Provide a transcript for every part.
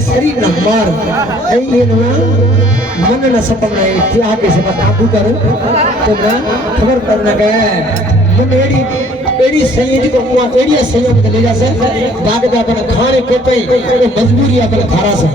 शरीर न मार मन न सपना क्या कैसे काबू कर तुमरा खबर करना गया मन एड़ी एड़ी संयम को हुआ एड़ी संयम में ले जा से बाग दा अपन खाने को पे मजबूरी अपन धारा से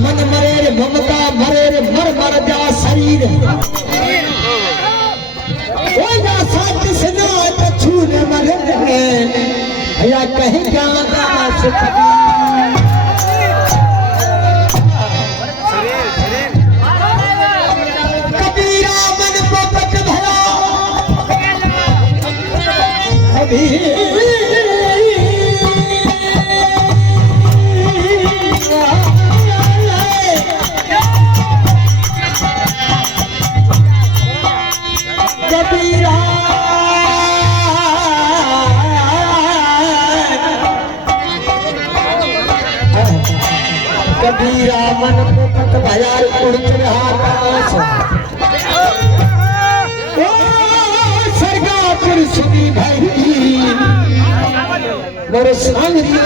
मन मरे रे ममता मरे रे मर मर जा शरीर ओ जा साथ से ना कछु न मरे या कहीं क्या से कबीरा मन को पट भरा अभी कबीरा कबीरा मन को पट भयार उड़ रहा सरगापुर सुनी भाई मोर सांगरी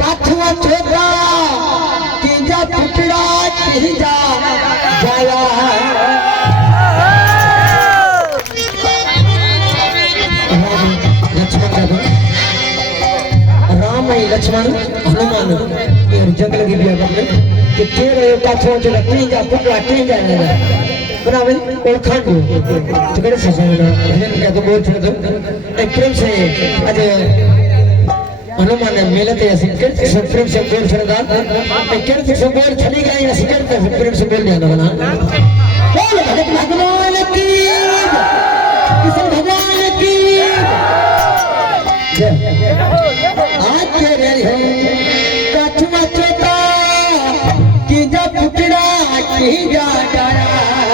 काठवा चोगा टुकड़ा कहीं जा जाया लक्ष्मण राम लक्ष्मण हनुमान जंगल की बिया करने कि तेरे काठों जो कहीं जा टुकड़ा कहीं जाने का बनावे और खांडो तो करे सजाना इन्हें क्या तो बोल छोड़ दो एक प्रेम से आज हनुमान ने मिलते ऐसे किरत प्रेम से बोल छोड़ा किरत से बोल चली गई ऐसे किरत प्रेम से बोल दिया ना बना बोल भगवान की किसी भगवान की आज तेरे है कछुआ चोटा कि जब टुकड़ा की जा जाया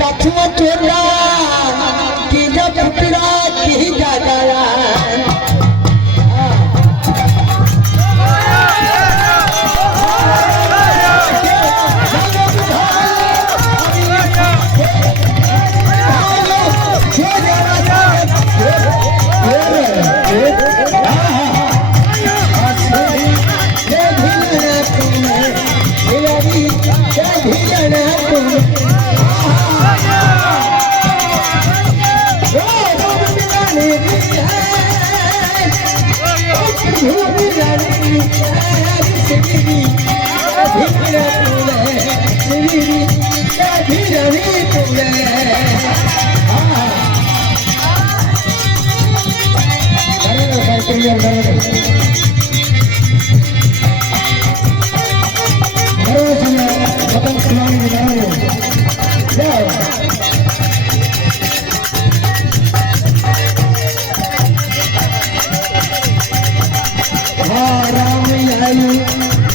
कछुआ चोरा कि जब टुकड़ा की जा जाया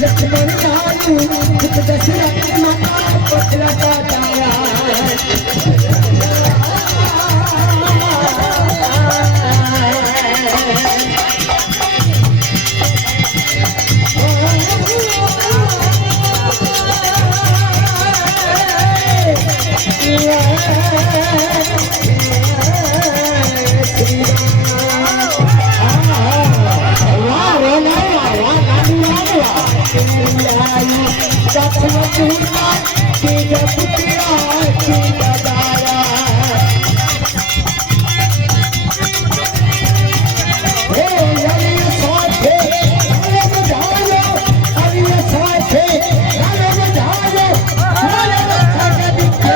लक्ष्मण आयु दशरथ माता पत्र बताया Yeah. आयु कथ झूला के पुतला के दारा हे अरे साथे अरे बजाओ अरे साथे अरे बजाओ अरे साथे दिखे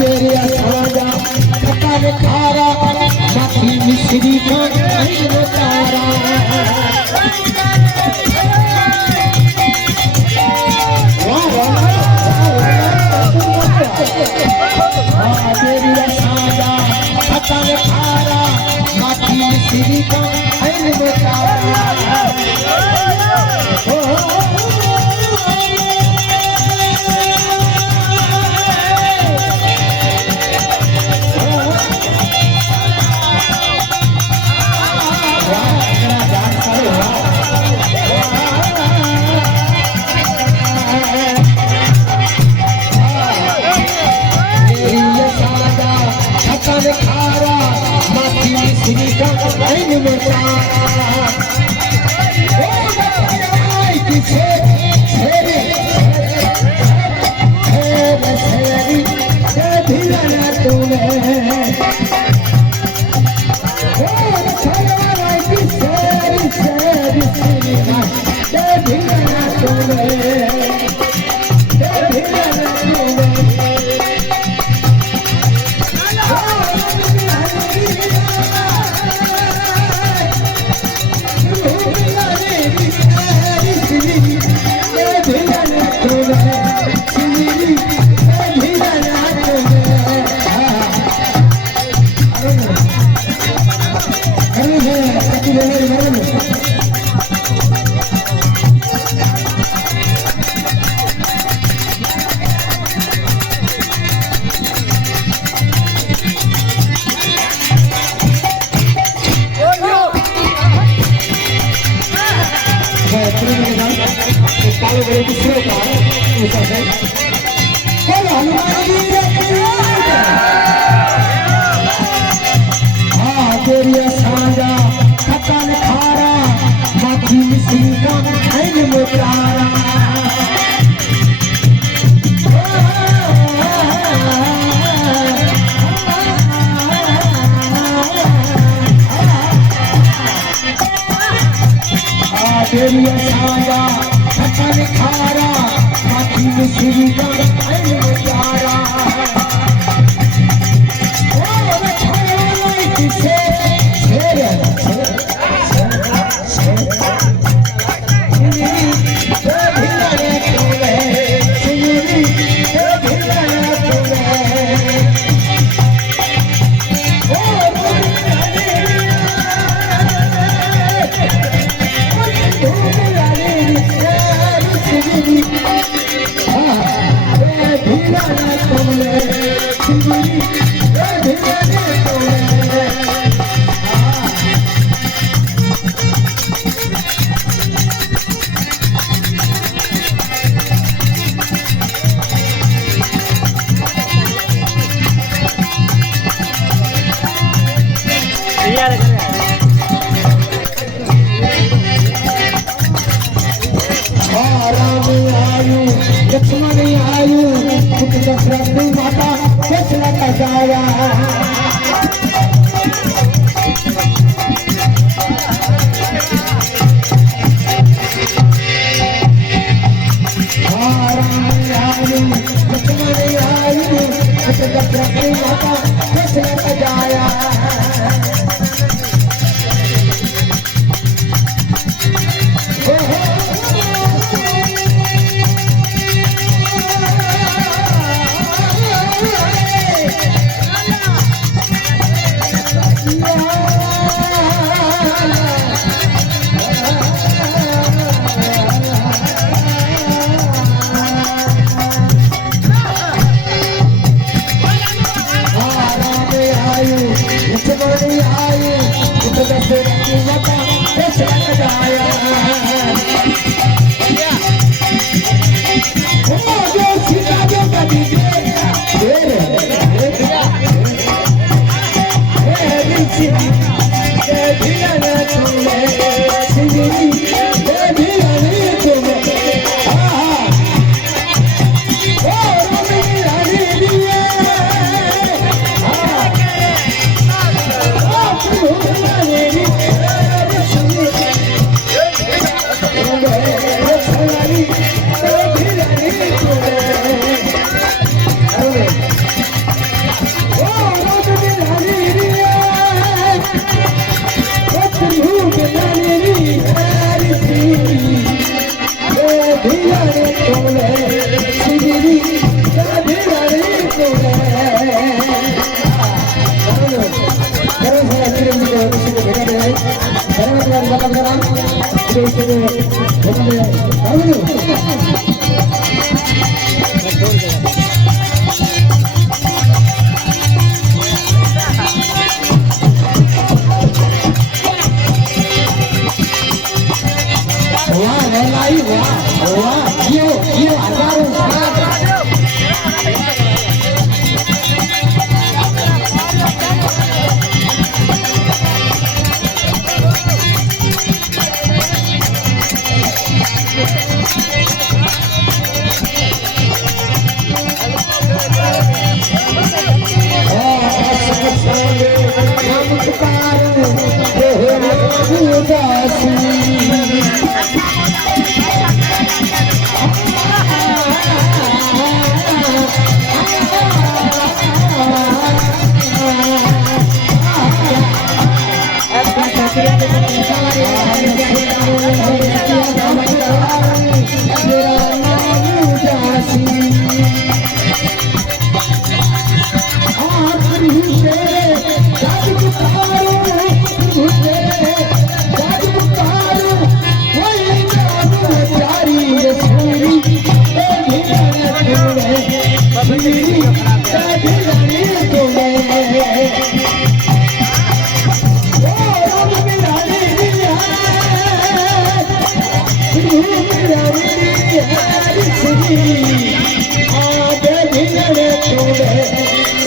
तेरे साजा खतर खारा माखी मिश्री का तारा तेरे साजा खतर खारा माखी मिश्री का तारा खारा माखी मिश्री का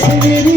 Singiri